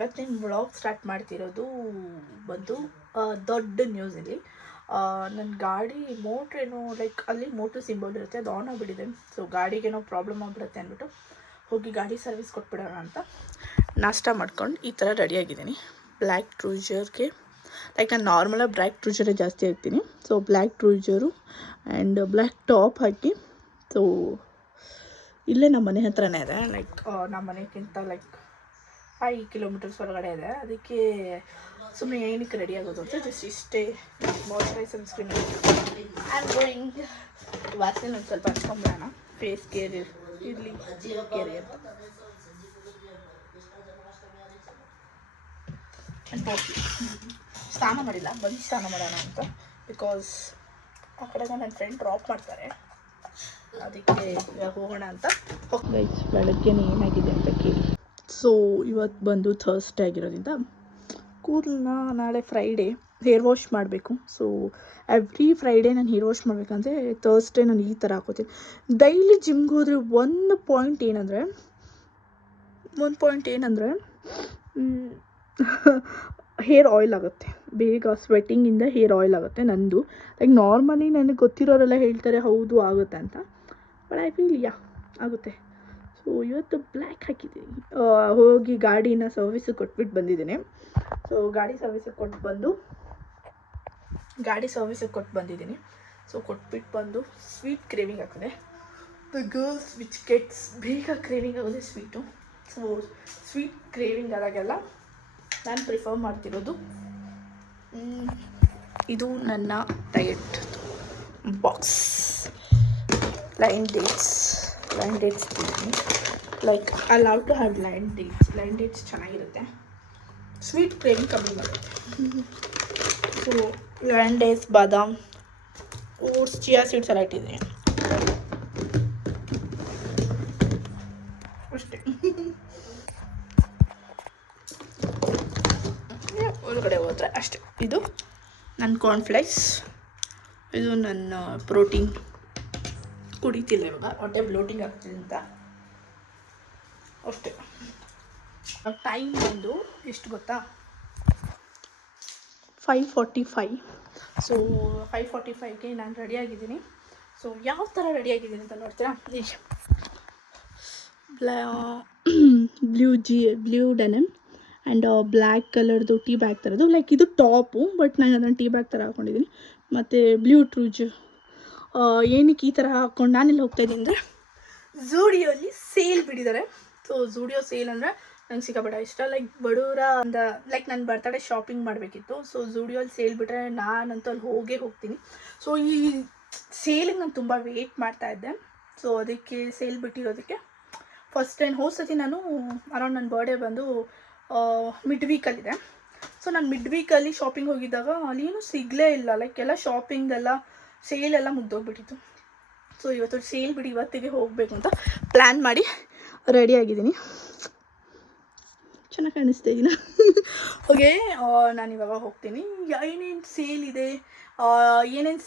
ಇವತ್ತಿನ vlog start ಮಾಡ್ತಿರೋದು ಬಂದು ದೊಡ್ಡ ನ್ಯೂಸ್ ಇಲ್ಲಿ. ನನ್ನ ಗಾಡಿ ಮೋಟ್ರೇನೋ ಲೈಕ್ ಅಲ್ಲಿ ಮೋಟ್ರ್ ಸಿಂಬಲ್ ಇರುತ್ತೆ, ಅದು ಆನ್ ಆಗಿಬಿಟ್ಟಿದೆ. ಸೊ ಗಾಡಿಗೇನೋ ಪ್ರಾಬ್ಲಮ್ ಆಗಿಬಿಡುತ್ತೆ ಅಂದ್ಬಿಟ್ಟು ಹೋಗಿ ಗಾಡಿ ಸರ್ವಿಸ್ ಕೊಟ್ಬಿಡೋಣ ಅಂತ ನಾಷ್ಟ ಮಾಡ್ಕೊಂಡು ಈ ಥರ ರೆಡಿಯಾಗಿದ್ದೀನಿ. ಬ್ಲ್ಯಾಕ್ ಟ್ರೂಜರ್ಗೆ ಲೈಕ್ ನಾನು ನಾರ್ಮಲಾಗಿ ಬ್ಲ್ಯಾಕ್ ಟ್ರೂಜರೇ ಜಾಸ್ತಿ ಹಾಕ್ತೀನಿ. So black trouser and black top ಹಾಕಿ, ಸೊ ಇಲ್ಲೇ ನಮ್ಮ ಮನೆ ಹತ್ರನೇ ಇದೆ. ಲೈಕ್ ನಮ್ಮ ಮನೆಗಿಂತ ಲೈಕ್ 5 ಕಿಲೋಮೀಟರ್ಸ್ ಹೊರಗಡೆ ಇದೆ. ಅದಕ್ಕೆ ಸುಮ್ಮನೆ ಏನಕ್ಕೆ ರೆಡಿ ಆಗೋದು ಅಂತ ಜಸ್ಟ್ ಇಷ್ಟೇ moisturise sunscreen and going Vaseline ಒಂದು ಸ್ವಲ್ಪ ಹಚ್ಕೊಂಬಿಡೋಣ. ಫೇಸ್ ಕೇರ್ ಇರಲಿ, ಕೇರ್ ಅಂತ. ಸ್ನಾನ ಮಾಡಿಲ್ಲ, ಬಂದು ಸ್ನಾನ ಮಾಡೋಣ ಅಂತ. ಬಿಕಾಸ್ ಆ ಕಡೆಗೆ ನನ್ನ ಫ್ರೆಂಡ್ ಡ್ರಾಪ್ ಮಾಡ್ತಾರೆ, ಅದಕ್ಕೆ ಹೋಗೋಣ ಅಂತ. ಗೈಸ್ ಬೆಳಗ್ಗೆ ಏನಾಗಿದೆ ಅಂತ ಕೇಳಿ. ಸೊ ಇವತ್ತು ಬಂದು ಥರ್ಸ್ಡೇ ಆಗಿರೋದ್ರಿಂದ ಕೂದಲನ್ನ ನಾಳೆ ಫ್ರೈಡೇ ಹೇರ್ ವಾಶ್ ಮಾಡಬೇಕು. ಸೊ ಎವ್ರಿ ಫ್ರೈಡೇ ನಾನು ಹೇರ್ ವಾಶ್ ಮಾಡಬೇಕಂದ್ರೆ ಥರ್ಸ್ಡೇ ನಾನು ಈ ಥರ ಹಾಕೋತೀನಿ. ಡೈಲಿ ಜಿಮ್ಗೆ ಹೋದರೆ ಒಂದು ಪಾಯಿಂಟ್ ಏನಂದರೆ ಹೇರ್ ಆಯಿಲ್ ಆಗುತ್ತೆ ಬೇಗ. ಸ್ವೆಟ್ಟಿಂಗಿಂದ ಹೇರ್ ಆಯಿಲ್ ಆಗುತ್ತೆ ನಂದು. ಲೈಕ್ ನಾರ್ಮಲಿ ನನಗೆ ಗೊತ್ತಿರೋರೆಲ್ಲ ಹೇಳ್ತಾರೆ ಹೌದು ಆಗುತ್ತೆ ಅಂತ, ಬಟ್ ಐ ಫೀಲ್ ಆಗುತ್ತೆ. ಸೊ ಇವತ್ತು ಬ್ಲ್ಯಾಕ್ ಹಾಕಿದ್ದೀನಿ. ಹೋಗಿ ಗಾಡಿನ ಸರ್ವಿಸಿಗೆ ಕೊಟ್ಬಿಟ್ಟು ಬಂದಿದ್ದೀನಿ. ಸೊ ಗಾಡಿ ಸರ್ವಿಸಿಗೆ ಕೊಟ್ಟು ಬಂದಿದ್ದೀನಿ. ಸೊ ಕೊಟ್ಬಿಟ್ಟು ಬಂದು ಸ್ವೀಟ್ ಕ್ರೇವಿಂಗ್ ಆಗ್ತದೆ. ದ ಗರ್ಲ್ಸ್ ವಿಚ್ ಗೆಟ್ಸ್ ಬೇಗ ಕ್ರೇವಿಂಗ್ ಆಗೋದೇ ಸ್ವೀಟು. ಸೊ ಸ್ವೀಟ್ ಕ್ರೇವಿಂಗ್ ಆದಾಗೆಲ್ಲ ನಾನು ಪ್ರಿಫರ್ ಮಾಡ್ತಿರೋದು ಇದು ನನ್ನ ಡಯಟ್ ಬಾಕ್ಸ್. ಲೈನ್ ಡೇಟ್ಸ್ ತಿಂತೀನಿ. Like I love to have Lion dates ಚೆನ್ನಾಗಿರುತ್ತೆ, ಸ್ವೀಟ್ ಕ್ರೇವಿಂಗ್ ಕಮ್ಮಿ ಮಾಡುತ್ತೆ. ಸೊ ಲೈನ್ ಡೇಟ್ಸ್, ಬಾದಾಮ್, ಓಟ್ಸ್, ಚಿಯಾ ಸೀಡ್ಸ್ ಎಲ್ಲ ಇಟ್ಟಿದ್ದೀನಿ ಅಷ್ಟೇ. ಒಳಗಡೆ ಹೋದರೆ ಅಷ್ಟೇ. ಇದು ನನ್ನ ಕಾರ್ನ್ಫ್ಲೇಕ್ಸ್, ಇದು ನನ್ನ ಪ್ರೋಟೀನ್. ಕುಡಿತಿಲ್ಲ ಇವಾಗ, ಹೊಟ್ಟೆ ಬ್ಲೋಟಿಂಗ್ ಆಗ್ತಿದೆ ಅಂತ ಅಷ್ಟೇ. ಟೈಮ್ ಬಂದು ಎಷ್ಟು ಗೊತ್ತಾ, 5:45. ಸೊ 5:45ಗೆ ನಾನು ರೆಡಿಯಾಗಿದ್ದೀನಿ. ಸೊ ಯಾವ ಥರ ರೆಡಿಯಾಗಿದ್ದೀನಿ ಅಂತ ನೋಡ್ತೀರಾ? ಬ್ಲೂ ಡೆನಿಮ್ ಆ್ಯಂಡ್ ಬ್ಲ್ಯಾಕ್ ಕಲರ್ದು ಟೀ ಬ್ಯಾಗ್ ಥರದ್ದು. ಲೈಕ್ ಇದು ಟಾಪು, ಬಟ್ ನಾನು ಅದನ್ನು ಟೀ ಬ್ಯಾಗ್ ಥರ ಹಾಕ್ಕೊಂಡಿದ್ದೀನಿ. ಮತ್ತು ಬ್ಲೂ ಟ್ರೂಜ್. ಏನಕ್ಕೆ ಈ ಥರ ಹಾಕ್ಕೊಂಡು ನಾನೆಲ್ಲಿ ಹೋಗ್ತಾಯಿದ್ದೀನಿ ಅಂದರೆ, ಝೂಡಿಯೋಲಿ ಸೇಲ್ ಬಿಟ್ಟಿದ್ದಾರೆ. ಸೊ ಝೂಡಿಯೋ ಸೇಲ್ ಅಂದರೆ ನಂಗೆ ಸಿಕ್ಕಾಪಟ್ಟೆ ಇಷ್ಟ. ಲೈಕ್ ಬಡವರ ಲೈಕ್ ನನ್ನ ಬರ್ತಡೇ ಶಾಪಿಂಗ್ ಮಾಡಬೇಕಿತ್ತು. ಸೊ ಝೂಡಿಯೋಲಿ ಸೇಲ್ ಬಿಟ್ಟರೆ ನಾನಂತೂ ಅಲ್ಲಿ ಹೋಗ್ತೀನಿ. ಸೊ ಈ ಸೇಲಿಗೆ ನಾನು ತುಂಬ ವೆಯ್ಟ್ ಮಾಡ್ತಾಯಿದ್ದೆ. ಸೊ ಅದಕ್ಕೆ ಸೇಲ್ ಬಿಟ್ಟಿರೋದಕ್ಕೆ ಫಸ್ಟ್ ಟೈಮ್ ಹೋದ್ಸತಿ ನಾನು ಅರೌಂಡ್ ನನ್ನ ಬರ್ಡೇ ಬಂದು ಮಿಡ್ ವೀಕಲ್ಲಿದೆ. ಸೊ ನಾನು ಮಿಡ್ ವೀಕಲ್ಲಿ ಶಾಪಿಂಗ್ ಹೋಗಿದ್ದಾಗ ಅಲ್ಲಿ ಏನೂ ಸಿಗಲೇ ಇಲ್ಲ. ಲೈಕ್ ಎಲ್ಲ ಶಾಪಿಂಗ್ದೆಲ್ಲ ಸೇಲೆಲ್ಲ ಮುಗ್ದೋಗ್ಬಿಟ್ಟಿತ್ತು. ಸೊ ಇವತ್ತು ಸೇಲ್ ಬಿಡಿ, ಇವತ್ತಿಗೆ ಹೋಗಬೇಕು ಅಂತ ಪ್ಲ್ಯಾನ್ ಮಾಡಿ ರೆಡಿಯಾಗಿದ್ದೀನಿ. ಚೆನ್ನಾಗಿ ಕಾಣಿಸ್ತಾ ಇದ್ದೀನಿ. ಓಕೆ, ನಾನು ಇವಾಗ ಹೋಗ್ತೀನಿ. ಏನೇನು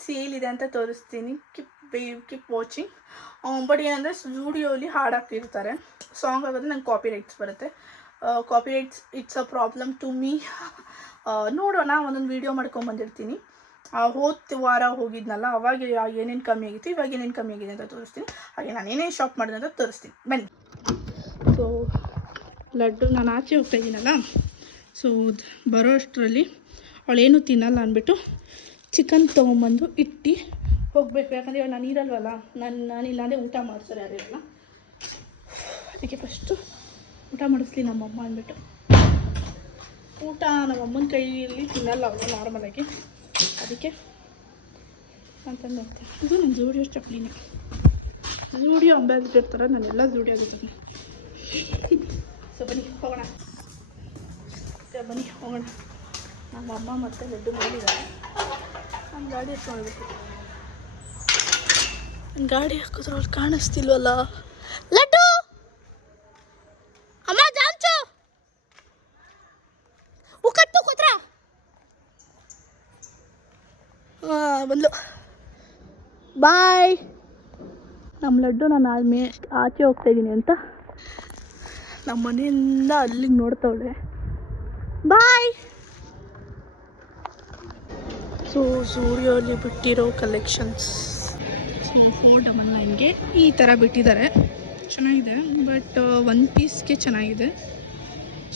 ಸೇಲ್ ಇದೆ ಅಂತ ತೋರಿಸ್ತೀನಿ. Keep watching. ಬಟ್ ಏನಂದರೆ ಸ್ಟುಡಿಯೋಲಿ ಹಾಡು ಹಾಕಿರ್ತಾರೆ, ಸಾಂಗ್ ಆಗೋದು ನಂಗೆ ಕಾಪಿ ರೈಟ್ಸ್ ಬರುತ್ತೆ. Copyrights it's a problem to me. ನೋಡೋಣ, ಒಂದೊಂದು ವೀಡಿಯೋ ಮಾಡ್ಕೊಂಬಂದಿರ್ತೀನಿ. ಹೋದ ವಾರ ಹೋಗಿದ್ನಲ್ಲ, ಅವಾಗ ಏನೇನು ಕಮ್ಮಿ ಆಗಿತ್ತು, ಇವಾಗ ಏನೇನು ಕಮ್ಮಿ ಆಗಿದೆ ಅಂತ ತೋರಿಸ್ತೀನಿ. ಹಾಗೆ ನಾನು ಏನೇನು ಶಾಪ್ ಮಾಡಿದೆ ಅಂತ ತೋರಿಸ್ತೀನಿ, ಬನ್ನಿ. ಸೊ ಲಡ್ಡು ನಾನು ಆಚೆ ಹೋಗ್ತಾಯಿದ್ದೀನಲ್ಲ, ಸೊ ಬರೋ ಅಷ್ಟರಲ್ಲಿ ಅವಳೇನು ತಿನ್ನಲ್ಲ ಅಂದ್ಬಿಟ್ಟು ಚಿಕನ್ ತೊಗೊಂಬಂದು ಇಟ್ಟು ಹೋಗಬೇಕು. ಯಾಕಂದರೆ ಇವಾಗ ನಾನು ಇರಲ್ವಲ್ಲ, ನಾನಿಲ್ಲ ಅಂದರೆ ಊಟ ಮಾಡಿಸ್ತಾರೆ ಯಾರಿಲ್ಲ. ಅದಕ್ಕೆ ಫಸ್ಟು ಊಟ ಮಾಡಿಸ್ಲಿ ನಮ್ಮಮ್ಮ ಅಂದ್ಬಿಟ್ಟು. ಊಟ ನಮ್ಮಮ್ಮನ ಕೈಯಲ್ಲಿ ತಿನ್ನಲ್ಲ ಅವಳು ನಾರ್ಮಲಾಗಿ, ಅದಕ್ಕೆ ಅಂತಂದು ಹೋಗ್ತೀನಿ. ಇದು ನನ್ನ ಝೂಡಿಯೋ ಚಪ್ಲಿನೇ, ಝೂಡಿಯೋ ಅಂಬಾಸಿಡರ್ ಥರ ನಾನೆಲ್ಲ ಝೂಡಿಯೋ ಆಗಿದ್ದೀನಿ. ಸೊ ಬನ್ನಿ ಹೋಗೋಣ. ನಮ್ಮಮ್ಮ ಮತ್ತು ಲಡ್ಡು ಮಾಡಿದ್ದಾರೆ. ನಾನು ಗಾಡಿ ಎತ್ಕೊಳ್ಬೇಕು. ನನ್ನ ಗಾಡಿ ಹಾಕಿದ್ರೆ ಅವ್ಳು ಕಾಣಿಸ್ತಿಲ್ವಲ್ಲ. ಲಡ್ಡು ಅಮ್ಮ ಜಾಂಚು ಕಟ್ಟು ಕೂತ್ರ ಬಂದ್ಲು. ಬಾಯ್. ನಮ್ಮ ಲಡ್ಡು ನಾನು ಆಚೆ ಹೋಗ್ತಾಯಿದ್ದೀನಿ ಅಂತ ನಮ್ಮ ಮನೆಯಿಂದ ಅಲ್ಲಿಗೆ ನೋಡ್ತಾವಳೆ. ಬಾಯ್. ಸೊ ಝೂಡಿಯೋಲಿ ಬಿಟ್ಟಿರೋ ಕಲೆಕ್ಷನ್ಸ್. ಸೊ 499ಗೆ ಈ ಥರ ಬಿಟ್ಟಿದ್ದಾರೆ, ಚೆನ್ನಾಗಿದೆ. ಬಟ್ ಒನ್ ಪೀಸ್ಗೆ ಚೆನ್ನಾಗಿದೆ.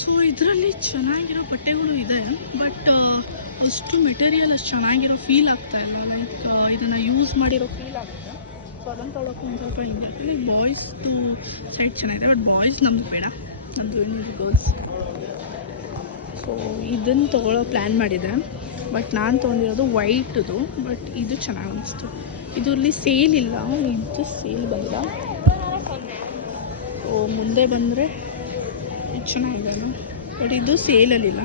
ಸೊ ಇದರಲ್ಲಿ ಚೆನ್ನಾಗಿರೋ ಬಟ್ಟೆಗಳು ಇದೆ, ಬಟ್ ಅಷ್ಟು ಮೆಟೀರಿಯಲ್ ಅಷ್ಟು ಚೆನ್ನಾಗಿರೋ ಫೀಲ್ ಆಗ್ತಾಯಿಲ್ಲ. ಲೈಕ್ ಇದನ್ನು ಯೂಸ್ ಮಾಡಿರೋ ಫೀಲ್ ಆಗ್ತದೆ. ಸೊ ಅದನ್ನು ತೊಗೊಳಕ್ಕೆ ಒಂದು ಸ್ವಲ್ಪ ಹಿಂಗೆ. ಬಾಯ್ಸ್ದು ಸೈಡ್ ಚೆನ್ನಾಗಿದೆ, ಬಟ್ ಬಾಯ್ಸ್ ನಮ್ದು ಬೇಡ, ನಮ್ಮದು ಇನ್ನೊಂದು ಗರ್ಲ್ಸ್. ಸೊ ಇದನ್ನು ತೊಗೊಳ್ಳೋ ಪ್ಲ್ಯಾನ್ ಮಾಡಿದೆ, ಬಟ್ ನಾನು ತೊಗೊಂಡಿರೋದು ವೈಟ್ದು. ಬಟ್ ಇದು ಚೆನ್ನಾಗಿ ಅನಿಸ್ತು. ಇದರಲ್ಲಿ ಸೇಲ್ ಇಲ್ಲ, ಇದು ಸೇಲ್ ಬಂದಿಲ್ಲ. ಸೊ ಮುಂದೆ ಬಂದರೆ ಇದು ಚೆನ್ನಾಗಿದೆ ಅಲ್ಲ, ಬಟ್ ಇದು ಸೇಲಲ್ಲಿಲ್ಲ.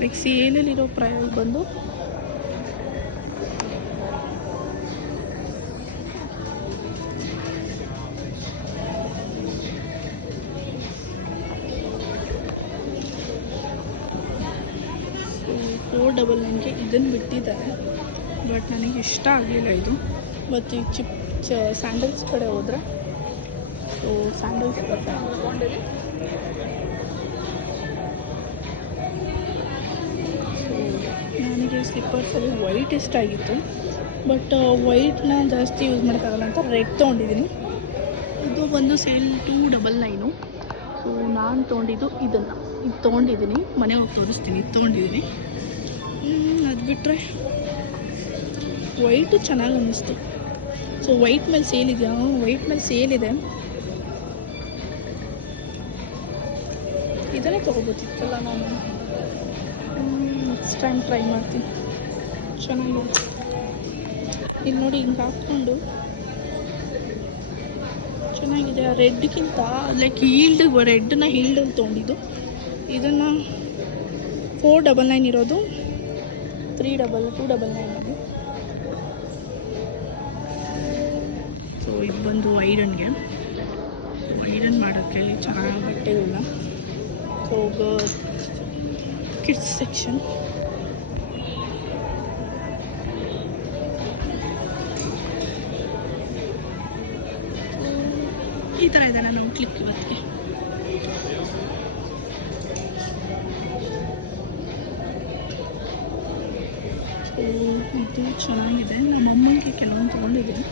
ಲೈಕ್ ಸೇಲಲ್ಲಿರೋ ಪ್ರೈಸ್ ಬಂದು $499ಗೆ ಇದನ್ನು ಬಿಟ್ಟಿದ್ದಾರೆ, ಬಟ್ ನನಗೆ ಇಷ್ಟ ಆಗಲಿಲ್ಲ ಇದು. ಮತ್ತು ಈ ಸ್ಯಾಂಡಲ್ಸ್ ಕಡೆ ಹೋದರೆ ಸೊ ಸ್ಯಾಂಡಲ್ಸ್ ತೊಗೊಂಡಿರಿ. ನನಗೆ ಸ್ಲಿಪ್ಪರ್ಸಲ್ಲಿ ವೈಟ್ ಇಷ್ಟ ಆಗಿತ್ತು, ಬಟ್ ವೈಟ್ನ ಜಾಸ್ತಿ ಯೂಸ್ ಮಾಡೋಕ್ಕಾಗಲ್ಲ ಅಂತ ರೆಡ್ ತೊಗೊಂಡಿದ್ದೀನಿ. ಇದು ಬಂದು ಸೇಲ್ $299. ಸೊ ನಾನು ತೊಗೊಂಡಿದ್ದು ಇದು ತೊಗೊಂಡಿದ್ದೀನಿ, ಮನೆಗೆ ಹೋಗಿ ತೋರಿಸ್ತೀನಿ. ಇದು ತೊಗೊಂಡಿದ್ದೀನಿ. ಅದು ಬಿಟ್ಟರೆ ವೈಟು ಚೆನ್ನಾಗಿ ಅನ್ನಿಸ್ತು. ಸೊ ವೈಟ್ ಮೇಲೆ ಸೇಲ್ ಇದೆಯಾ? ವೈಟ್ ಮೇಲೆ ಸೇಲ್ ಇದೆ. ಇದನ್ನೇ ತೊಗೋಬೋದಿತ್ತಲ್ಲ ನಾನು. ನೆಕ್ಸ್ಟ್ ಟೈಮ್ ಟ್ರೈ ಮಾಡ್ತೀನಿ. ಚೆನ್ನಾಗಿದೆ. ಇಲ್ಲಿ ನೋಡಿ, ಹಿಂಗೆ ಹಾಕ್ಕೊಂಡು ಚೆನ್ನಾಗಿದೆ. ರೆಡ್ಗಿಂತ ಲೈಕ್ ರೆಡ್ನ ಹೀಲ್ಡಲ್ಲಿ ತೊಗೊಂಡಿದ್ದು. ಇದನ್ನು $499 ಇರೋದು $299. ಸೊ ಇದು ಬಂದು ಐರನ್ಗೆ ಮಾಡೋಕ್ಕೆ ಚೆನ್ನಾಗಿ ಬಟ್ಟೆಗಳನ್ನ. So kids section. ಈ ಥರ ಇದೆ ನಾನು ಕ್ಲಿಕ್ ಇವತ್ತಿಗೆ. ಸೊ ಇದು ಚೆನ್ನಾಗಿದೆ. ನಮ್ಮ ಅಮ್ಮನಿಗೆ ಕೆಲವೊಂದು ತೊಗೊಂಡಿದ್ದೀನಿ.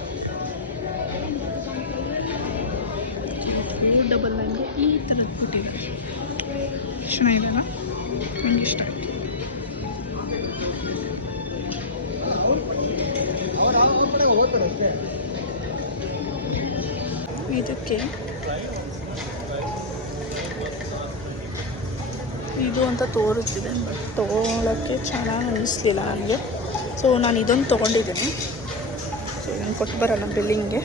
$499ಗೆ ಈ ಥರದ್ದು ಕೊಟ್ಟಿದ್ದಾರೆ. ಚೆನ್ನಾಗಿದೆ ಅಲ್ಲ, ನನಗೆ ಇಷ್ಟ ಆಯಿತು. ಇದಕ್ಕೆ ಇದು ಅಂತ ತೋರಿಸ್ತಿದೆ, ಬಟ್ ತೊಗೊಳಕ್ಕೆ ಚೆನ್ನಾಗಿ ಅನ್ನಿಸ್ಲಿಲ್ಲ ನನಗೆ. ಸೊ ನಾನು ಇದೊಂದು ತೊಗೊಂಡಿದ್ದೀನಿ. ಸೊ ಇದನ್ನು ಕೊಟ್ಟು ಬರೋಣ ಬಿಲ್ಲಿಂಗ್ಗೆ.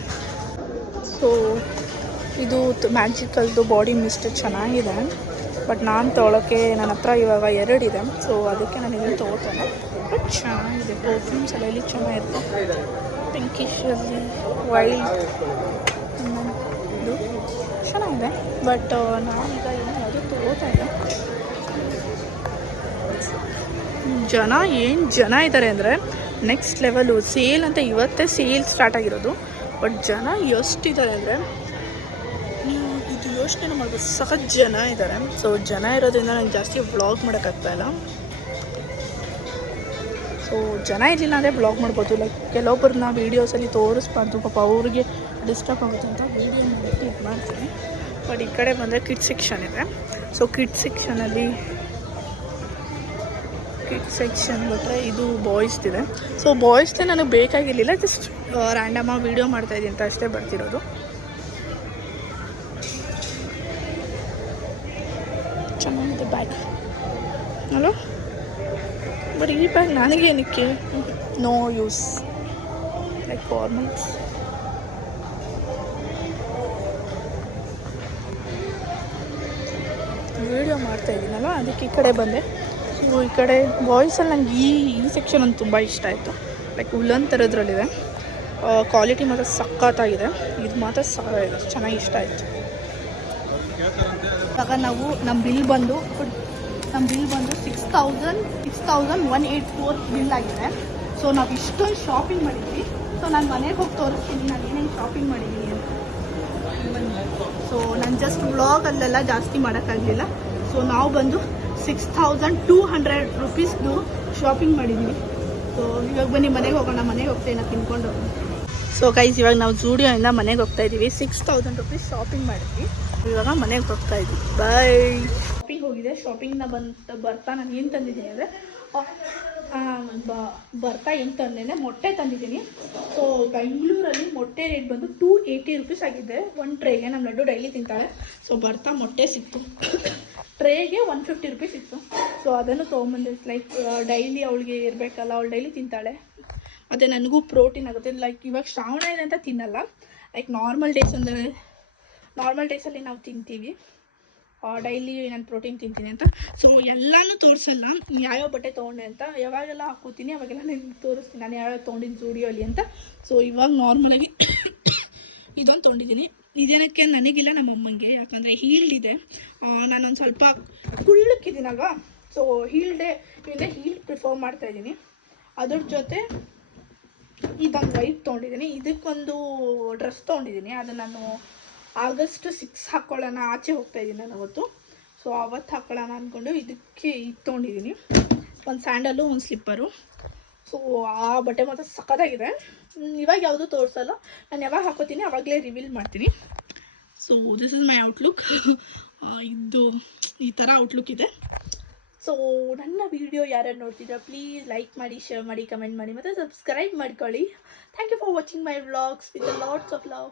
ಸೊ ಇದು ಮ್ಯಾಜಿಕಲ್ದು ಬಾಡಿ ಮಿಸ್ಟ್ ಚೆನ್ನಾಗಿದೆ, ಬಟ್ ನಾನು ತೊಗೊಳಕ್ಕೆ ನನ್ನ ಹತ್ರ ಇವಾಗ 2 ಇದೆ. ಸೊ ಅದಕ್ಕೆ ನಾನು ಇದನ್ನು ತೊಗೋತೇನೆ. ಬಟ್ ಚೆನ್ನಾಗಿದೆ. ಪರ್ಫ್ಯೂಮ್ಸ್ ಎಲ್ಲ ಇಲ್ಲಿ ಚೆನ್ನಾಗಿರುತ್ತೆ. ಪಿಂಕಿಶಲ್ಲಿ ವೈಲ್ಡ್ ಇದು ಚೆನ್ನಾಗಿದೆ, ಬಟ್ ನಾನೀಗ ಯಾವುದು ತೊಗೋತಾ ಇಲ್ಲ. ಜನ ಇದ್ದಾರೆ ಅಂದರೆ ನೆಕ್ಸ್ಟ್ ಲೆವೆಲು. ಸೇಲ್ ಅಂತ ಇವತ್ತೇ ಸೇಲ್ ಸ್ಟಾರ್ಟ್ ಆಗಿರೋದು, ಬಟ್ ಜನ ಎಷ್ಟಿದ್ದಾರೆ ಅಂದರೆ ನೀವು ಇದು ಯೋಚನೆ ಮಾಡ್ಬೋದು. ಸಖತ್ ಜನ ಇದ್ದಾರೆ. ಸೊ ಜನ ಇರೋದ್ರಿಂದ ನನಗೆ ಜಾಸ್ತಿ ವ್ಲಾಗ್ ಮಾಡೋಕ್ಕಾಗ್ತಾಯಿಲ್ಲ. ಸೊ ಜನ ಇರಲಿಲ್ಲ ಅಂದರೆ ವ್ಲಾಗ್ ಮಾಡ್ಬೋದು. ಲೈಕ್ ಕೆಲವೊಬ್ಬರನ್ನ ವೀಡಿಯೋಸಲ್ಲಿ ತೋರಿಸ್ಬಾರ್ದು, ಪಾಪ ಅವ್ರಿಗೆ ಡಿಸ್ಟರ್ಬ್ ಆಗುತ್ತೆ ಅಂತ ವೀಡಿಯೋ ಮಾಡಿ ಇದು ಮಾಡ್ತೀನಿ. ಬಟ್ ಈ ಕಡೆ ಬಂದರೆ ಕಿಡ್ಸ್ ಸೆಕ್ಷನ್ ಇದೆ. ಸೊ ಕಿಡ್ಸ್ ಸೆಕ್ಷನ್ ಬಿಟ್ಟರೆ ಇದು ಬಾಯ್ಸ್ದಿದೆ. ಸೊ ಬಾಯ್ಸ್ದೇ ನನಗೆ ಬೇಕಾಗಿರಲಿಲ್ಲ, ಜಸ್ಟ್ ರ್ಯಾಂಡಮಾಗಿ ವೀಡಿಯೋ ಮಾಡ್ತಾಯಿದ್ದೀನಿ ಅಂತ ಅಷ್ಟೇ ಬರ್ತಿರೋದು. ಚೆನ್ನಾಗಿದೆ ಬ್ಯಾಗ್ ಅಲೋ, ಬಟ್ ಈ ಬ್ಯಾಗ್ ನನಗೇನಕ್ಕೆ, no use. Like formals. Video ಮಾಡ್ತಾಯಿದ್ದೀನಲ್ಲ, ಅದಕ್ಕೆ ಈ ಕಡೆ ಬಂದೆ. ಸೊ ಈ ಕಡೆ ಬಾಯ್ಸಲ್ಲಿ ನನಗೆ ಈ ಸೆಕ್ಷನ್ ಒಂದು ತುಂಬ ಇಷ್ಟ ಆಯಿತು. Like woollen ಥರದ್ರಲ್ಲಿದೆ. ಕ್ವಾಲಿಟಿ ಮಾತ್ರ ಸಖತ್ತಾಗಿದೆ. ಇದು ಮಾತ್ರ ಚೆನ್ನಾಗಿ ಇಷ್ಟ ಆಯಿತು. ಇವಾಗ ನಮ್ಮ ಬಿಲ್ ಬಂದು 6,184 ಬಿಲ್ ಆಗಿದೆ. ಸೊ ನಾವು ಇಷ್ಟೊಂದು ಶಾಪಿಂಗ್ ಮಾಡಿದ್ವಿ. ಸೊ ನಾನು ಮನೆಗೆ ಹೋಗಿ ತೋರಿಸ್ತೀನಿ ನಾನು ಏನೇನು ಶಾಪಿಂಗ್ ಮಾಡಿದ್ದೀನಿ ಅಂತ. ಸೊ ನಾನು ಜಸ್ಟ್ ವ್ಲಾಗಲ್ಲೆಲ್ಲ ಜಾಸ್ತಿ ಮಾಡೋಕ್ಕಾಗಲಿಲ್ಲ. ಸೊ ನಾವು ಬಂದು 6200 ರುಪೀಸ್ದು ಶಾಪಿಂಗ್ ಮಾಡಿದ್ದೀವಿ. ಸೊ ಇವಾಗ ಬನ್ನಿ ಮನೆಗೆ ಹೋಗೋಣ. ಮನೆಗೆ ಹೋಗ್ತೇನೆ ತಿನ್ಕೊಂಡು. ಸೊ ಗೈಸ್ ಇವಾಗ ನಾವು ಜೂಡಿಯೋಯಿಂದ ಮನೆಗೆ ಹೋಗ್ತಾ ಇದ್ದೀವಿ. 6000 ರುಪೀಸ್ ಶಾಪಿಂಗ್ ಮಾಡಿದ್ವಿ. ಇವಾಗ ಮನೆಗೆ ಹೋಗ್ತಾ ಇದ್ದೀವಿ. ಬಾಯ್. ಶಾಪಿಂಗ್ ಹೋಗಿದೆ. ಶಾಪಿಂಗ್ನ ಬರ್ತಾ ನಾನು ಏನು ತಂದಿದ್ದೀನಿ ಅಂದರೆ ಬರ್ತಾ ಏನು ತಂದೇನೆ ಮೊಟ್ಟೆ ತಂದಿದ್ದೀನಿ. ಸೊ ಬೆಂಗಳೂರಲ್ಲಿ ಮೊಟ್ಟೆ ರೇಟ್ ಬಂದು 280 ರುಪೀಸ್ ಆಗಿದೆ ಒಂದು ಟ್ರೇಗೆ. ನಮ್ಮ ಲಡ್ಡು ಡೈಲಿ ತಿಂತಾಳೆ. ಸೊ ಬರ್ತಾ ಮೊಟ್ಟೆ ಸಿಕ್ತು. ಟ್ರೇಗೆ 150 ರುಪೀಸ್ ಇತ್ತು. ಸೊ ಅದನ್ನು ತೊಗೊಂಬಂದೆ. ಲೈಕ್ ಡೈಲಿ ಅವಳಿಗೆ ಇರಬೇಕಲ್ಲ, ಅವಳು ಡೈಲಿ ತಿಂತಾಳೆ. ಮತ್ತು ನನಗೂ ಪ್ರೋಟೀನ್ ಆಗುತ್ತೆ. ಲೈಕ್ ಇವಾಗ ಶ್ರಾವಣ ಇದೆ ಅಂತ ತಿನ್ನಲ್ಲ. ಲೈಕ್ ನಾರ್ಮಲ್ ಡೇಸಲ್ಲಿ ನಾವು ತಿಂತೀವಿ. ಡೈಲಿ ನಾನು ಪ್ರೋಟೀನ್ ತಿಂತೀನಿ ಅಂತ. ಸೊ ಎಲ್ಲನೂ ತೋರಿಸಲ್ಲ ಯಾವ್ಯಾವ ಬಟ್ಟೆ ತೊಗೊಂಡೆ ಅಂತ. ಯಾವಾಗೆಲ್ಲ ಹಾಕೋತೀನಿ ಅವಾಗೆಲ್ಲ ನಿಮ್ಗೆ ತೋರಿಸ್ತೀನಿ ನಾನು ಯಾವ್ಯಾವ ತೊಗೊಂಡಿದ್ದು ಜೂಡಿಯೋಲಿ ಅಂತ. ಸೊ ಇವಾಗ ನಾರ್ಮಲಾಗಿ ಇದೊಂದು ತೊಗೊಂಡಿದ್ದೀನಿ. ಇದೇನಕ್ಕೆ ನನಗಿಲ್ಲ, ನಮ್ಮ ಅಮ್ಮಂಗೆ. ಯಾಕಂದರೆ ಹೀಲ್ಡ್ ಇದೆ. ನಾನೊಂದು ಸ್ವಲ್ಪ ಕುಳ್ಳಕ್ಕಿದ್ದೀನಲ್ವಾ. ಸೊ ಹೀಲ್ಡ್ ಪ್ರಿಫರ್ ಮಾಡ್ತಾಯಿದ್ದೀನಿ. ಅದ್ರ ಜೊತೆ ಇದೊಂದು ವೈಟ್ ತೊಗೊಂಡಿದ್ದೀನಿ. ಇದಕ್ಕೊಂದು ಡ್ರೆಸ್ ತೊಗೊಂಡಿದ್ದೀನಿ. ಅದು ನಾನು ಆಗಸ್ಟ್ 6 ಹಾಕ್ಕೊಳ್ಳೋಣ, ಆಚೆ ಹೋಗ್ತಾಯಿದ್ದೀನಿ ನಾನು ಅವತ್ತು. ಸೊ ಅವತ್ತು ಹಾಕ್ಕೊಳ್ಳೋಣ ಅಂದ್ಕೊಂಡು ಇದಕ್ಕೆ ಇದು ತೊಗೊಂಡಿದ್ದೀನಿ. ಒಂದು ಸ್ಯಾಂಡಲು, ಒಂದು ಸ್ಲಿಪ್ಪರು. ಸೊ ಆ ಬಟ್ಟೆ ಮಾತ್ರ ಸಖತ್ತಾಗಿದೆ. ಇವಾಗ ಯಾವುದೂ ತೋರಿಸಲ್ಲ. ನಾನು ಯಾವಾಗ ಹಾಕೋತೀನಿ ಆವಾಗಲೇ ರಿವೀಲ್ ಮಾಡ್ತೀನಿ. So this is my outlook. ಇದು ಈ ಥರ ಔಟ್ಲುಕ್ ಇದೆ. ಸೊ ನನ್ನ ವಿಡಿಯೋ ಯಾರ್ಯಾರು ನೋಡ್ತಿದ್ದೀರಾ ಪ್ಲೀಸ್ ಲೈಕ್ ಮಾಡಿ, ಶೇರ್ ಮಾಡಿ, ಕಮೆಂಟ್ ಮಾಡಿ ಮತ್ತು ಸಬ್ಸ್ಕ್ರೈಬ್ ಮಾಡ್ಕೊಳ್ಳಿ. Thank you for watching my vlogs with lots of love.